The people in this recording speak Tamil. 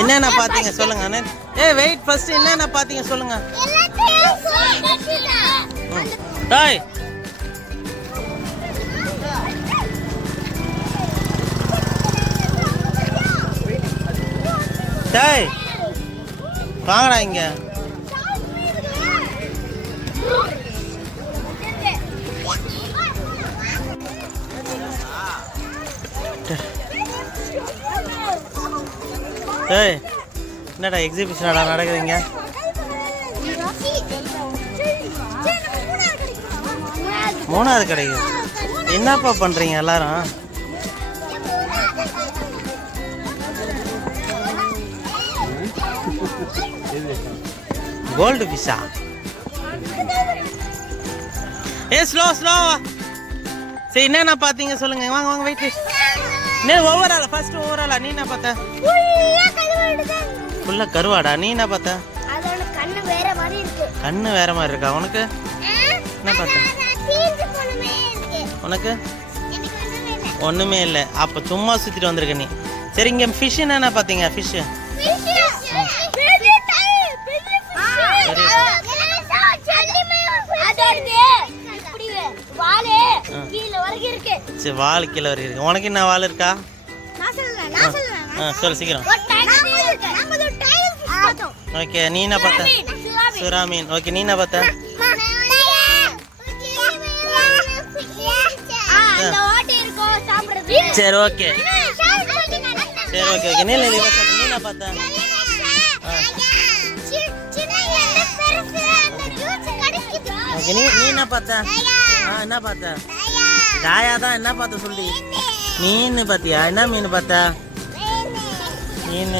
என்னென்ன பாத்தீங்க சொல்லுங்க. வெயிட் ஃபர்ஸ்ட் என்னென்ன பாத்தீங்க சொல்லுங்க. டேய் டேய் வாங்கடா இங்க. டேய் என்னடா எக்ஸிபிஷன் நடக்குதுங்க? மூணாவது கிடைக்கும். என்னப்பா பண்றீங்க எல்லாரும்? கோல்டு ஃபிஷ்ஷா? ஸ்லோ சரி என்னென்ன பார்த்தீங்க சொல்லுங்க. வாங்க வாங்க வெயிட். ஓவரால் ஃபர்ஸ்ட் ஓவராலா நீ என்ன பார்த்த? ஃபுல்லா கருவாடா. நீ என்ன பார்த்த? கண்ணு வேற மாதிரி இருக்கா உனக்கு? என்ன பார்த்த உனக்கு? ஒண்ணுமே இல்லை. அப்ப சும்மா சுத்திட்டு வந்திருக்க நீ. சரி இங்க ஃபிஷ் என்னென்ன பார்த்தீங்க? ஃபிஷ் சரி வால் கீழே வரைக்கும் இருக்கு. உனக்கு என்ன வால் இருக்கா? சொல்லு சீக்கிரம். ஓகே நீ என்ன பார்த்த? சுறா மீன். ஓகே நீ என்ன பார்த்த? சரி ஓகே சரி ஓகே ஓகே நீ என்ன பார்த்த? ஓகே நீ என்ன பார்த்த? என்ன பார்த்த? காயா தான். என்ன பார்த்த சொல்லி? மீன் பார்த்தியா? என்ன மீன் பார்த்த? மீன்